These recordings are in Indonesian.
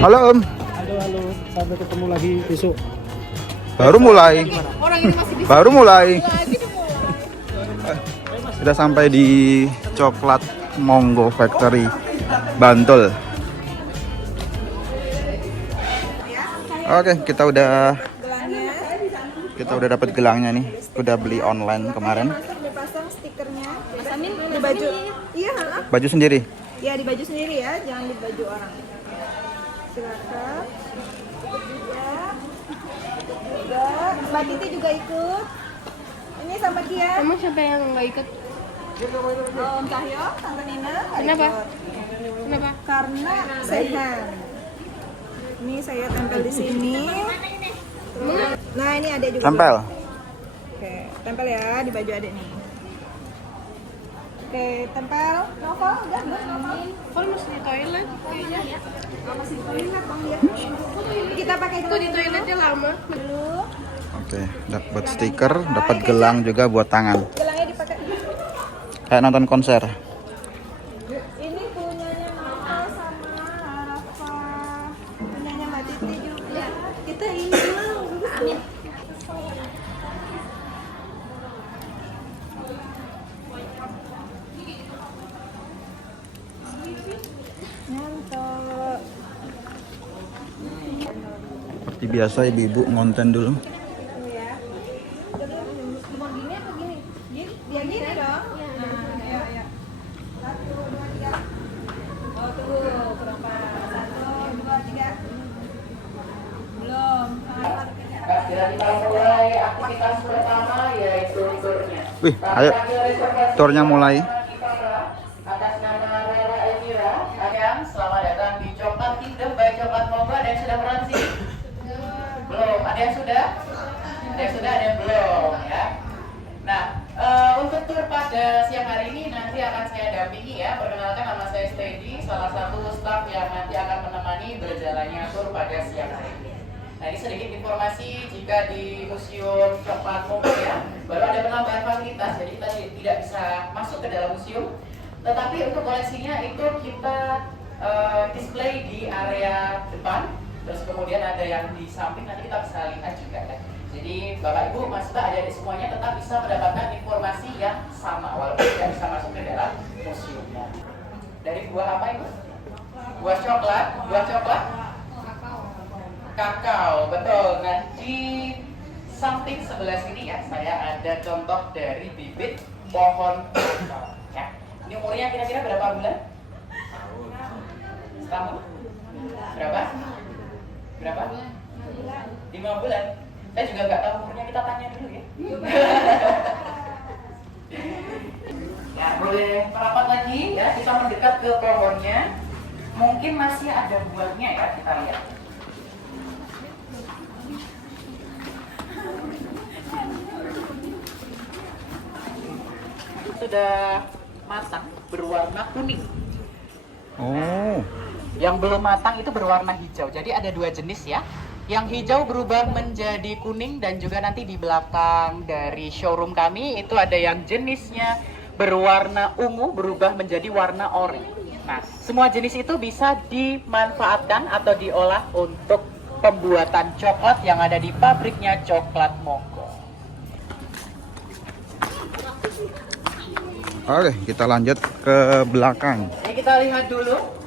Halo Om. Halo, sampai ketemu lagi besok. Baru mulai. Baru mulai. Kita sampai di Coklat Monggo Factory Bantul. Oke, kita udah dapat gelangnya nih. Udah beli online kemarin. Dipasang stikernya di baju. Iya, Baju sendiri. ya di baju sendiri ya, jangan di baju orang. Silakan. Ikut juga. Mbak Titi juga ikut. Ini sama Kia. Emang siapa yang nggak ikut? Om Cahyo, Tante Nina. nggak Kenapa? ikut. Kenapa? Karena sehat. Ini saya tempel di sini. Nah, ini ada juga. Tempel. Oke, tempel ya di baju adek nih. Oke, tempel. Novel, udah belum Novel? Kok masih di toilet kayaknya? Oh, masih di toilet bang dia. Kita pakai Kok di toiletnya lama? dulu. Oke, dapat stiker, dapat gelang juga buat tangan. Gelangnya dipakai. Kayak nonton konser. Ini punyanya Mama sama Rafa. Punyanya Mbak Titi juga. Kita ini dulu. Amin. Nyantok. Seperti biasa ibu-ibu ngonten dulu. Ya. Mau gini apa gini? Gini? Biar gini dong. Nah, ayo, ayo. 1, 2, 3. Oh, tunggu. Berapa? 1, 2, 3. Belum. Kita mulai aktivitas pertama yaitu turnya. Wih, ayo. Turnya mulai. Atas nama Rera Elvira, Ayang, selamat datang di Coklat Kingdom by Coklat Monggo. Ada yang sudah pernah di sini? Belum. Ada yang sudah? Ada yang sudah, ada yang belum ya. Nah, untuk tur pada siang hari ini nanti akan saya dampingi ya. Perkenalkan, nama saya Steady, salah satu staf yang nanti akan menemani berjalannya tur pada siang hari ini. Nah, ini sedikit informasi jika di Museum Coklat Monggo ya, baru ada penambahan fasilitas, jadi kita tidak bisa masuk ke dalam museum. Tetapi untuk koleksinya itu kita display di area depan, terus kemudian ada yang di samping, nanti kita bisa lihat juga ya. Jadi Bapak Ibu, Mas Mbak, adik-adik semuanya tetap bisa mendapatkan informasi yang sama walaupun tidak bisa masuk ke dalam museumnya. Dari buah apa itu? Buah coklat, kakao, betul. Nah, di samping sebelah sini ya, saya ada contoh dari bibit pohon kakao. Ya. Ini umurnya kira-kira berapa bulan? Setahun? Berapa? 5 bulan. Saya juga nggak tahu umurnya, kita tanya dulu ya. Ya, boleh merapat lagi ya, kita mendekat ke pohonnya. Mungkin masih ada buahnya ya, kita lihat. Sudah matang, berwarna kuning. Oh. Yang belum matang itu berwarna hijau. Jadi ada 2 jenis ya. Yang hijau berubah menjadi kuning, dan juga nanti di belakang dari showroom kami itu ada yang jenisnya berwarna ungu berubah menjadi warna oranye. Nah, semua jenis itu bisa dimanfaatkan atau diolah untuk pembuatan coklat yang ada di pabriknya Coklat Monggo. Oke, kita lanjut ke belakang. Ini kita lihat dulu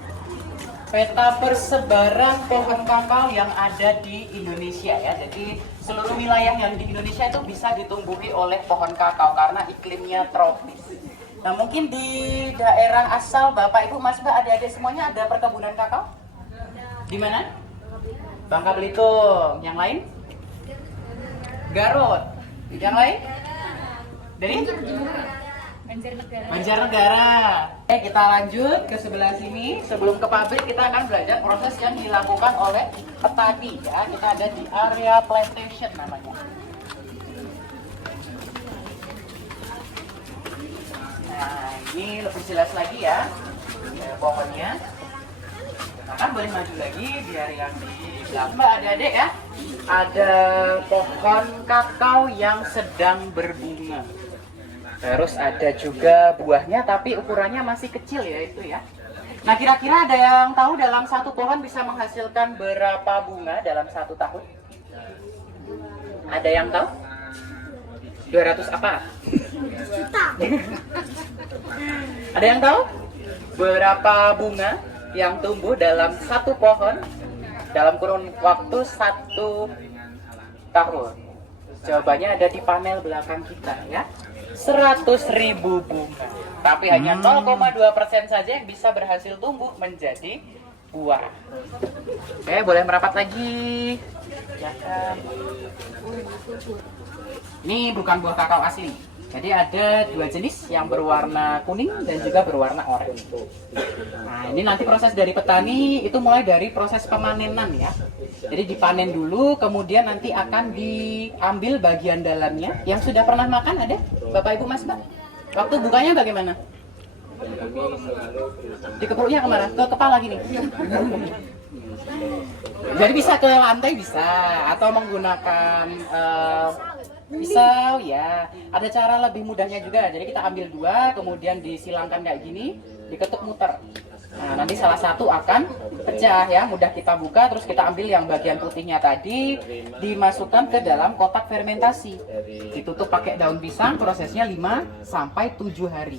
peta persebaran pohon kakao yang ada di Indonesia ya. Jadi seluruh wilayah yang di Indonesia itu bisa ditumbuhi oleh pohon kakao karena iklimnya tropis. Nah, mungkin di daerah asal Bapak Ibu Mas Mbak, adik-adik semuanya ada perkebunan kakao? Di mana? Bangka Belitung. Yang lain? Garut. Yang lain? Dari? Banjarnegara. Oke, kita lanjut ke sebelah sini. Sebelum ke pabrik, kita akan belajar proses yang dilakukan oleh petani ya. Kita ada di area plantation namanya. Nah, ini lebih jelas lagi ya, pohonnya. Nah, kan boleh maju lagi biar yang di belakang. Mbak, adik-adik ya, ada pohon kakao yang sedang berbunga. Terus ada juga buahnya tapi ukurannya masih kecil ya itu ya. Nah, kira-kira ada yang tahu dalam satu pohon bisa menghasilkan berapa bunga dalam 1 tahun? Ada yang tahu? 200 apa? Ada yang tahu? Berapa bunga yang tumbuh dalam satu pohon dalam kurun waktu 1 tahun? Jawabannya ada di panel belakang kita ya. 100.000 bunga. Tapi hanya 0,2% saja yang bisa berhasil tumbuh menjadi buah. Oke, boleh merapat lagi. Ya kan. Ini bukan buah kakao asli. Jadi ada 2 jenis yang berwarna kuning dan juga berwarna oranye. Nah, ini nanti proses dari petani itu mulai dari proses pemanenan ya. Jadi dipanen dulu, kemudian nanti akan diambil bagian dalamnya. Yang sudah pernah makan ada? Bapak Ibu Mas Mbak? Waktu bukanya bagaimana? Dikepruknya kemana? Ke kepala gini. Jadi bisa ke lantai bisa, atau menggunakan pisau ya. Ada cara lebih mudahnya juga. Jadi kita ambil 2, kemudian disilangkan kayak gini, diketuk muter. Nah, nanti salah satu akan pecah ya, mudah kita buka, terus kita ambil yang bagian putihnya tadi, dimasukkan ke dalam kotak fermentasi. Ditutup pakai daun pisang, prosesnya 5-7 hari.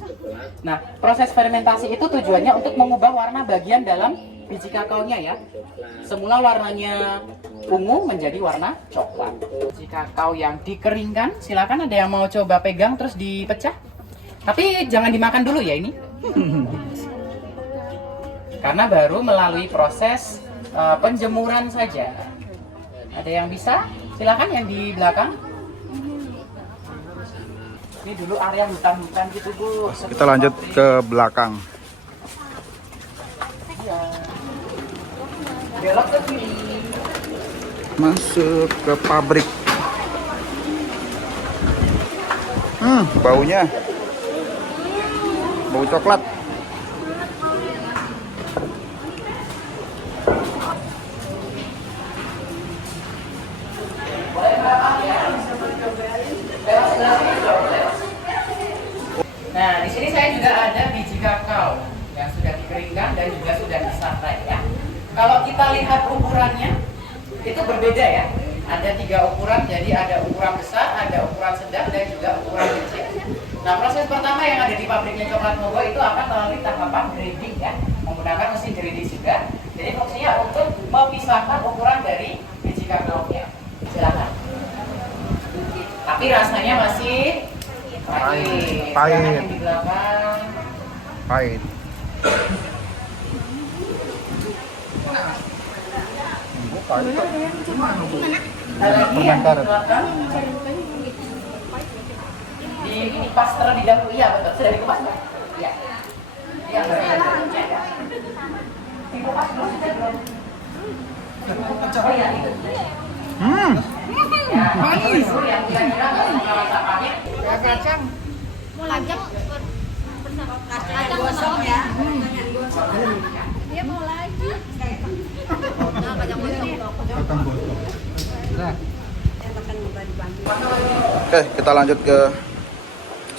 Nah, proses fermentasi itu tujuannya untuk mengubah warna bagian dalam biji kakaonya ya. Semula warnanya ungu menjadi warna coklat. Biji kakao yang dikeringkan, silakan ada yang mau coba pegang terus dipecah. Tapi jangan dimakan dulu ya ini. Karena baru melalui proses penjemuran saja. Ada yang bisa? Silakan yang di belakang. Ini dulu area hutan-hutan gitu Bu. Kita lanjut ke belakang. Iya. Belok ke kiri. Masuk ke pabrik. Baunya bau coklat. Nah, di sini saya juga ada biji kakao yang sudah dikeringkan dan juga sudah disangrai ya. Kalau kita lihat ukurannya itu berbeda ya. Ada 3 ukuran, jadi ada ukuran besar, ada ukuran sedang dan juga ukuran kecil. Nah, proses pertama yang ada di pabriknya Coklat Mogo itu akan melalui tahapan grading ya, menggunakan mesin grading juga. Jadi fungsinya untuk memisahkan ukuran dari biji kakaonya. Silakan. Tapi rasanya masih pahit. Pahit. Yang di belakang. Pahit. Fermentar. Dikupas terlebih dahulu, iya betul. Sudah dikupas Mbak? Iya. Iya, dikupas dulu sudah belum? Oh iya, itu. Ya, itu yang kira-kira nggak masakannya. Ya kacang. Mau lajak kacang gosong ya. Dia mau lagi. Nah, kacang gosong. Oke, kita lanjut ke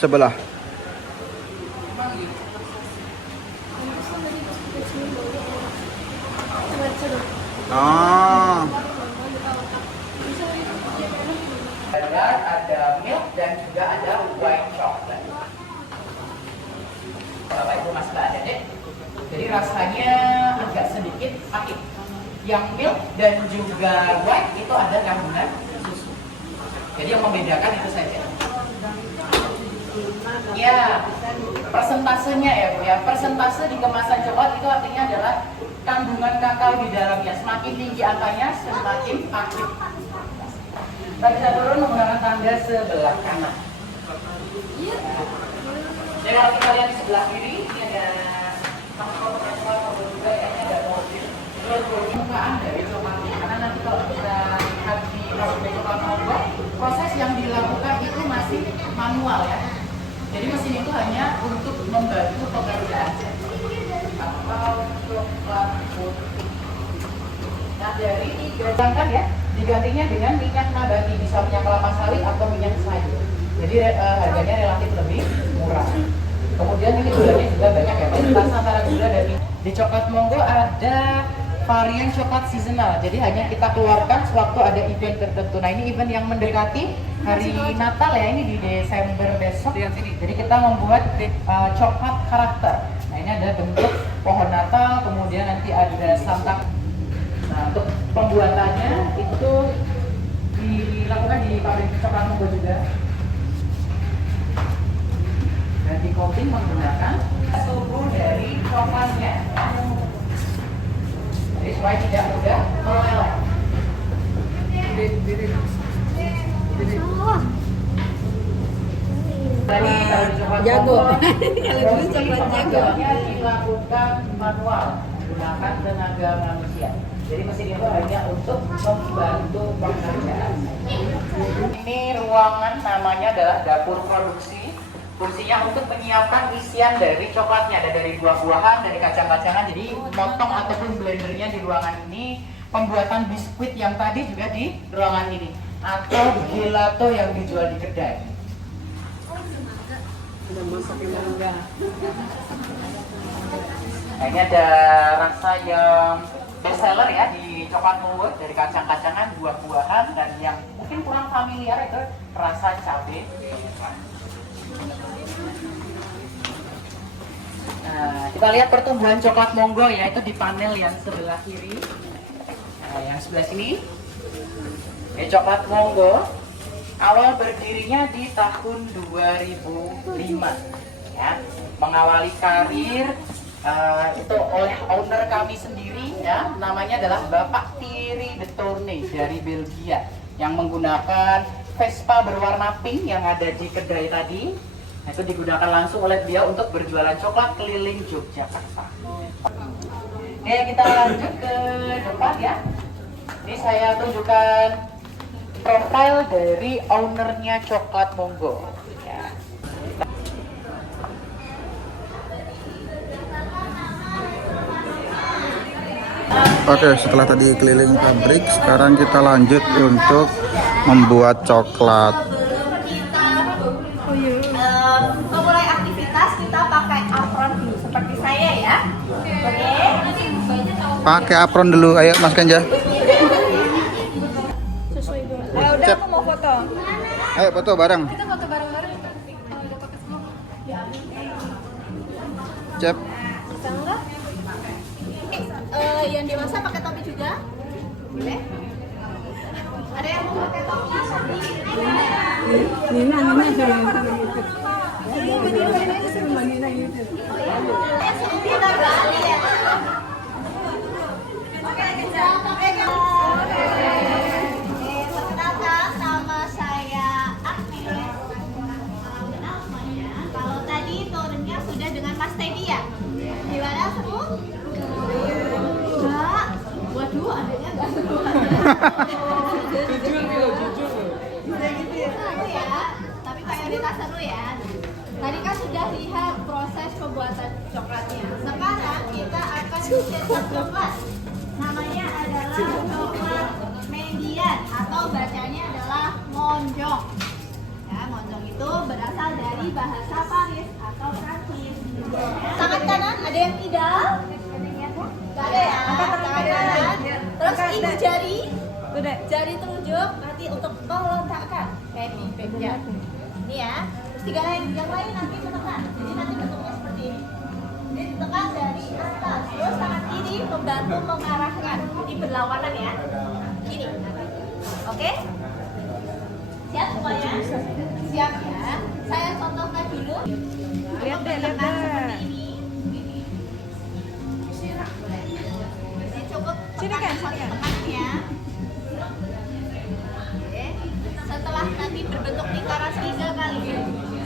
sebelah. Ada milk dan juga ada white chocolate. Bapak Ibu Mas Mbak ada deh. Jadi rasanya agak sedikit pahit. Yang milk dan juga white itu ada kandungan susu. Jadi yang membedakan itu saja. Ya, persentasenya ya Bu ya. Persentase di kemasan coklat itu artinya adalah kandungan kakao di dalamnya. Semakin tinggi angkanya, semakin pahit. Kita bisa turun menggunakan tangga sebelah kanan. Jadi kalau kita lihat di sebelah kiri, ini ada juga ya, ini ada mobil. Permukaan dari coklat. Karena nanti kalau kita lihat di coklat Mogo, proses yang dilakukan itu masih manual ya. Jadi mesin itu hanya untuk membantu pengerjaan. Kakao coklat putih. Nah dari digantungkan ya, digantinya dengan minyak nabati, bisa minyak kelapa sawit atau minyak sayur. Jadi harganya relatif lebih murah. Kemudian ini gulanya juga banyak ya, persentase antara gula dan minyak. Di coklat monggo ada varian coklat seasonal. Jadi hanya kita keluarkan sewaktu ada event tertentu. Nah, ini event yang mendekati hari Natal ya, ini di Desember besok. Jadi kita membuat coklat karakter. Nah, ini ada bentuk pohon Natal, kemudian nanti ada Santa. Nah, untuk pembuatannya itu dilakukan di pabrik coklat monggo juga. Dan di coating menggunakan suhu dari coklatnya. Jadi supaya tidak mudah meleleh. Tadi kalau di coklat Jago. kalau di coklat jagonya dilakukan manual menggunakan tenaga manusia. Jadi mesin itu hanya untuk membantu pekerjaan. Ini ruangan namanya adalah dapur produksi. Fungsinya untuk menyiapkan isian dari coklatnya, ada dari buah-buahan, dari kacang-kacangan. Jadi motong ataupun blendernya di ruangan ini. Pembuatan biskuit yang tadi juga di ruangan ini. Atau gelato yang dijual di kedai. Nah, ini ada rasa yang best seller ya di coklat monggo, dari kacang-kacangan, buah-buahan, dan yang mungkin kurang familiar itu rasa cabai. Nah, kita lihat pertumbuhan coklat monggo ya, itu di panel yang sebelah kiri. Nah, yang sebelah sini. Coklat monggo awal berdirinya di tahun 2005 ya. Mengawali karir itu oleh owner kami sendiri ya, namanya adalah Bapak Thierry de Tournay dari Belgia yang menggunakan Vespa berwarna pink yang ada di kedai tadi. Nah, itu digunakan langsung oleh dia untuk berjualan coklat keliling Yogyakarta. Oke, kita lanjut ke depan ya. Ini saya tunjukkan profil dari ownernya coklat monggo. Ya. Oke, setelah tadi keliling pabrik, sekarang kita lanjut untuk membuat coklat. Memulai aktivitas kita pakai apron dulu seperti saya ya. Oke. Pakai apron dulu, ayo Mas Kenja. Udah aku mau foto. Ayo foto bareng. Kita foto bareng-bareng. Cep. Bisa enggak? Yang dewasa pakai topi juga? Boleh? Ada yang mau pakai topi? Kita balik ya. Oke, perkenalkan nama saya Agnes. Kenal semuanya. Kalau tadi turunnya sudah dengan Mas Teddy ya. Gimana seru? Enggak. Waduh, adanya enggak seru. Seru ya, tapi mayoritas seru ya. Tadi kan sudah lihat proses pembuatan coklatnya. Sekarang kita akan bikin coklat. Namanya adalah coklat median atau bacanya adalah monjong. Ya, monjong itu berasal dari bahasa Paris atau Prancis. Tangan kanan ada yang tidak? Gak ada ya? Tangan kanan. Terus ibu jari. Jari telunjuk nanti untuk meletakkan kayak ini ya. Ini ya. Terus yang lain nanti menekan. Jadi nanti bentuknya seperti ini. Ini ditekan dari atas. Terus tangan kiri membantu mengarahkan. Ini berlawanan ya. Gini. Oke? Siap semuanya? Siap ya. Saya contohkan dulu. Lihat deh. Seperti ini. Ini cukup tekan ya. Oke. Setelah nanti berbentuk lingkaran 3 kali.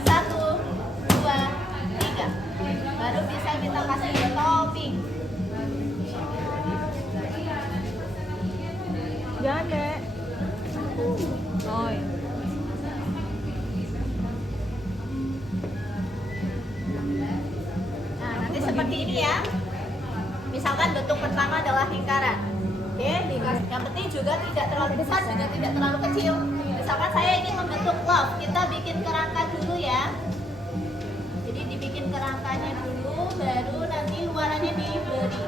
1, 2, 3. Baru bisa kita kasih topping. Jangan deh. Nah, nanti seperti ini ya. Misalkan bentuk pertama adalah lingkaran. Oke, yang penting juga tidak terlalu besar juga tidak terlalu kecil. Misalkan saya ingin membentuk love, kita bikin kerangka dulu ya. Jadi dibikin kerangkanya dulu, baru nanti luarannya diberi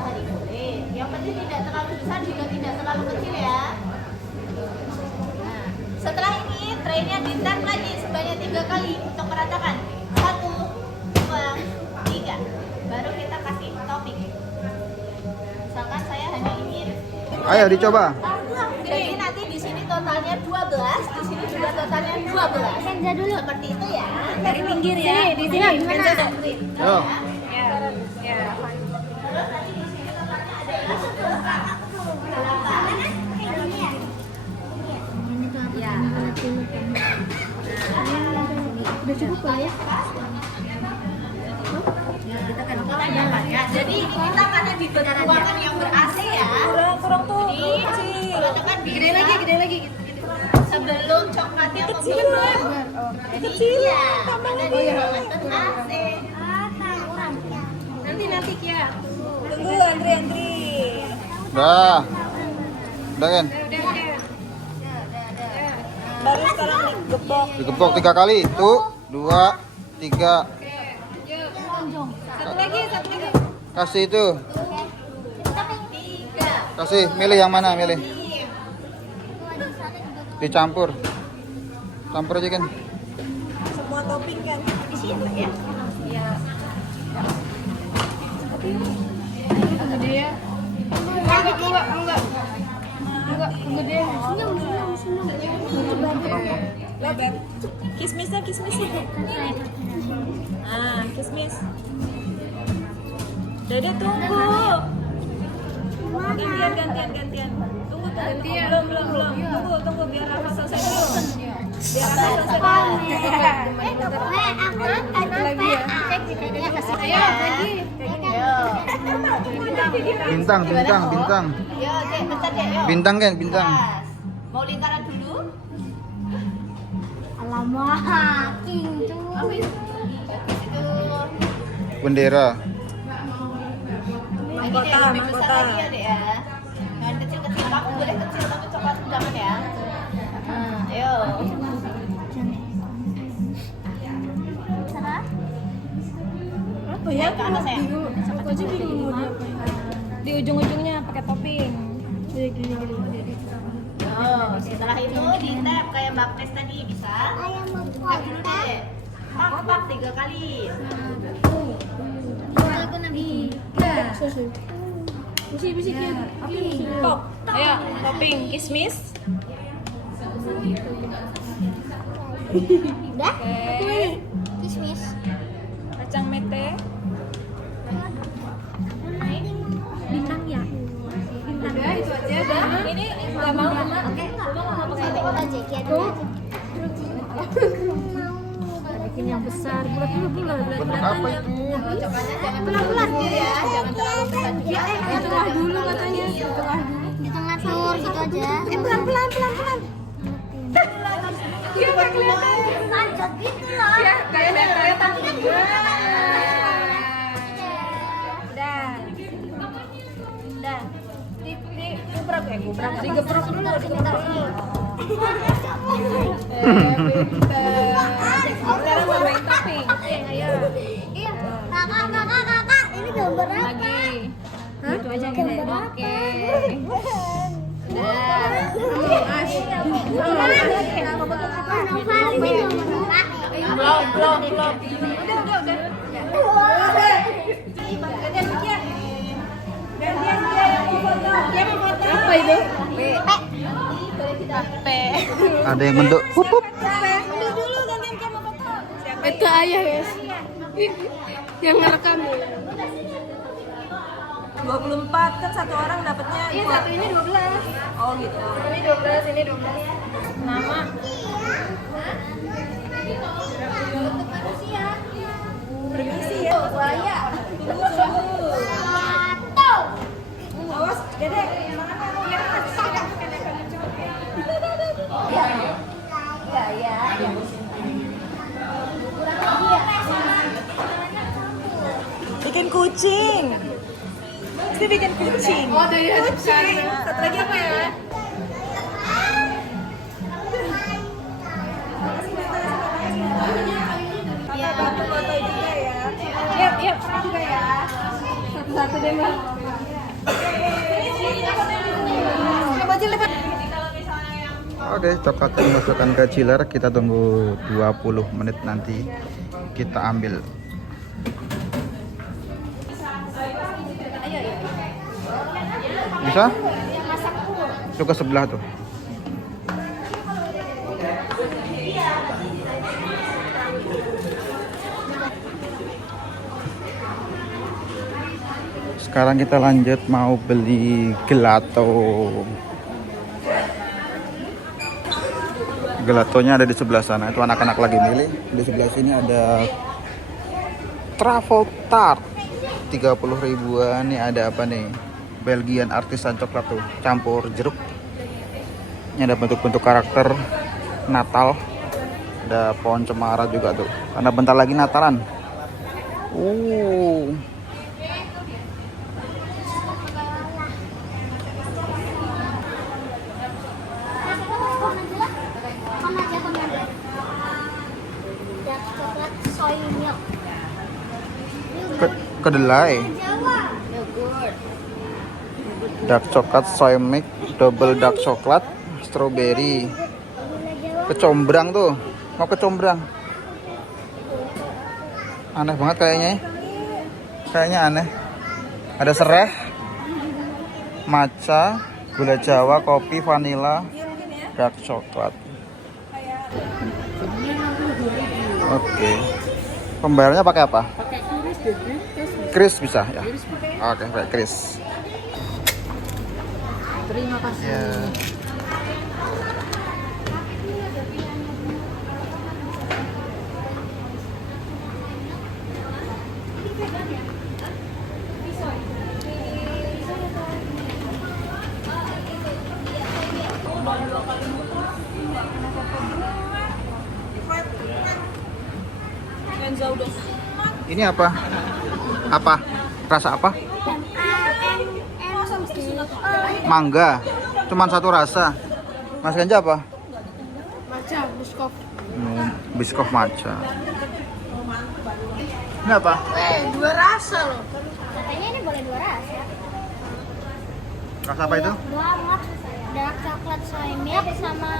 matahari boleh. Yang penting tidak terlalu besar juga tidak terlalu kecil ya. Nah, setelah ini traynya di-tap lagi sebanyak 3 kali untuk meratakan. 1, 2, 3. Baru kita kasih topping. Misalkan saya hanya ingin. Ayo dicoba. Jadi nanti di sini totalnya 12, di sini juga totalnya 12. Kenza dulu. Seperti itu ya. Dari pinggir ya. Di sini. Kenza dan Green. Yo. Terus nanti di sini totalnya ada 8. Ya. Udah cukup lah ya. Ya, jadi ini kita karena di ruangan yang ber-AC ya. Kurang tuh. Jadi tekan gede lagi gitu. Sebelum coklatnya membuat. Jadi iya, ada di ruangan ber-AC. Nanti Kia. Tunggu Andri. Udah. Udah kan? Baru sekarang digepok. Digepok 3 kali. 1, 2, 3. Satu lagi. Kasih itu. 3. Kasih, milih yang mana, milih. Dicampur. Campur aja kan. Semua topping kan di sini ya. Iya. Gede ya. Enggak. Gede. Lebar. Kismisnya. Ah, kismis. Dede tunggu. Gantian. Tunggu. Belum. Tunggu biar Rafa selesai dulu. Ayo lagi. Bintang. Yo, Dek, bentar Dek, yo. Bintang kan, bintang. Pas. Mau lingkaran dulu? Alamak, kintu. Apa itu? Bendera. Lagi Dek, lebih besar lagi ya Dek ya. Jangan kecil-kecil, kamu boleh kecil tapi coklat jangan ya. Ayo. Apa ya? Ke atas ya. Aku aja bingung mau diapain. Di ujung-ujungnya pakai topping. Gini. Oh, setelah itu di tap kayak magnet tadi bisa. Tap dulu deh. Pak 3 kali. Bisi kayak top. Ayo, topping kismis. Udah? Kismis. Kacang mete. Bintang ya? Udah, itu aja. Udah. Ini enggak mau Mama. Oke. Mama mau pakai Satu aja, kian aja. bikin yang besar. Bulat. Bentuk apa itu? Coklatnya jangan terlalu besar ya, jangan terlalu besar juga. Di tengah dulu katanya. Di tengah tur gitu aja. Pelan. Iya, enggak kelihatan. Manjat gitu loh. Ya, kelihatan. Udah. Digeprok dulu. Sekarang mau main topping. Ayo. Iya. Kakak. Ini gambar apa? Lagi. Itu aja gede. Oke. Belum. Apa itu? Ada yang bentuk pupup. Itu ayah guys. Yang ngerekam. 24 kan satu orang dapatnya. Iya, satu ini 12. Oh gitu. Ini 12, ini 12. Nama. Permisi ya. Buaya. Awas, Dedek. Ya. Bikin kucing. Mesti bikin kucing. Oh, dari kucing. Satu lagi apa ya? Kakak bantu foto juga ya. Yap, juga ya. Satu-satu deh, Mbak. Oke, coklat dimasukkan ke chiller. Kita tunggu 20 menit nanti kita ambil. Bisa? Itu ke sebelah tuh. Sekarang kita lanjut mau beli gelato. Gelatonya ada di sebelah sana. Itu anak-anak lagi milih. Di sebelah sini ada truffle tart 30 ribuan. Ini ada apa nih? Belgian artisan coklat tuh, campur jeruk. Ini ada bentuk-bentuk karakter Natal. Ada pohon cemara juga tuh. Karena bentar lagi Natalan. Kedelai. Dark coklat soy milk, double dark coklat, strawberry. Kecombrang tuh. Mau kecombrang. Aneh banget kayaknya. Kayaknya aneh. Ada serai, matcha, gula jawa, kopi, vanilla, dark coklat. Oke. Pembayarannya pakai apa? Pakai Kris bisa ya? Oke, pakai kris. Terima kasih. Ya. Ini apa? Apa? Rasa apa? Mangga. Cuman satu rasa. Mas Ganja apa? Matcha, biskop. Biskop matcha. Ini apa? Dua rasa loh. Katanya ini boleh dua rasa. Rasa apa itu? Banget. Dark coklat soy milk sama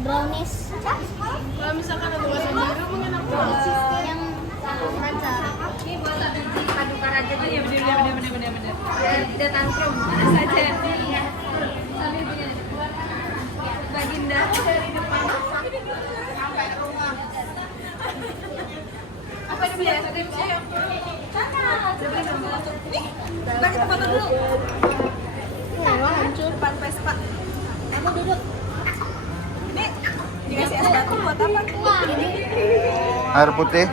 brownies. Kalau misalkan ada rasa baru mungkin aku yang matcha. Ini buat padukan aja. Oh iya benar. Tidak tantrum. Mana saja. Sambil begini. Baginda dari depan sampai rumah. Apa ini biasa tim saya? Nih, kita foto dulu. Wah, hancur depan Vespa. Aku duduk. Nih, dikasih es batu buat apa? Ini. Air putih.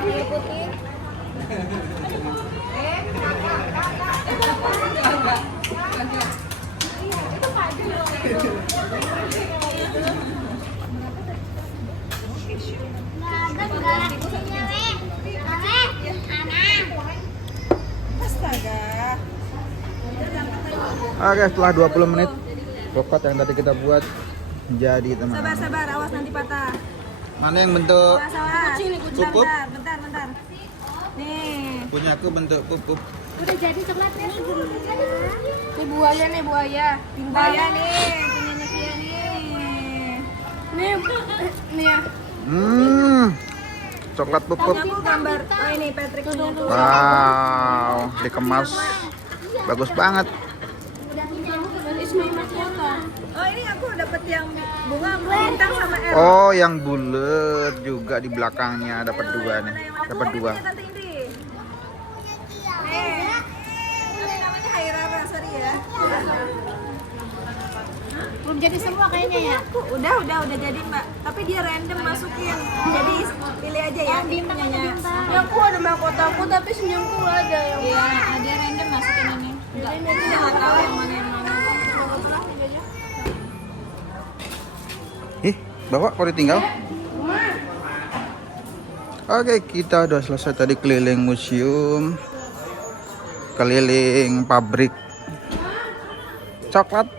Oke, setelah 20 menit coklat yang tadi kita buat jadi, teman-teman. Sabar, awas nanti patah. Mana yang bentuk Awas. pupup? Bentar. Nih. Punya aku bentuk pupup. Udah jadi coklatnya. Ini buaya nih, buaya. Buaya nih, punyanya Kia nih. Nih ya. Coklat pupup. Punya aku gambar. Oh ini Patrick punya tuh. Wow, dikemas bagus banget. Oh ini aku dapat yang bunga bintang sama R. Oh, yang bulat juga di belakangnya dapat dua nih. Dapat dua. Punya Tante Indi. Ini namanya Hairara, sorry ya. Belum jadi semua kayaknya ya. Udah jadi Mbak. Tapi dia random masukin. Jadi pilih aja ya. Bintang aja bintang. Ya aku ada mahkotaku tapi senyumku ada yang. Iya, dia random masukin ini. Enggak, dia nggak tahu yang mana yang mana. Bapak kok ditinggal? Oke, kita udah selesai tadi keliling museum, keliling pabrik coklat,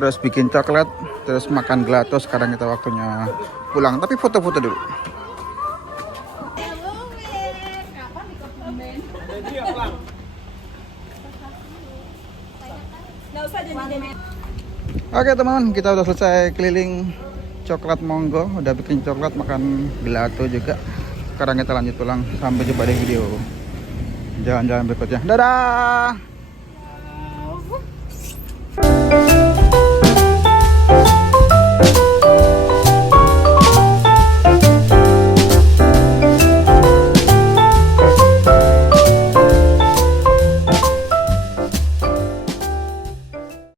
terus bikin coklat, terus makan gelato. Sekarang kita waktunya pulang, tapi foto-foto dulu. usah janji-janji. Oke teman-teman, kita udah selesai keliling coklat Monggo, udah bikin coklat, makan gelato juga. Sekarang kita lanjut pulang. Sampai jumpa di video jalan-jalan berikutnya. Dadah.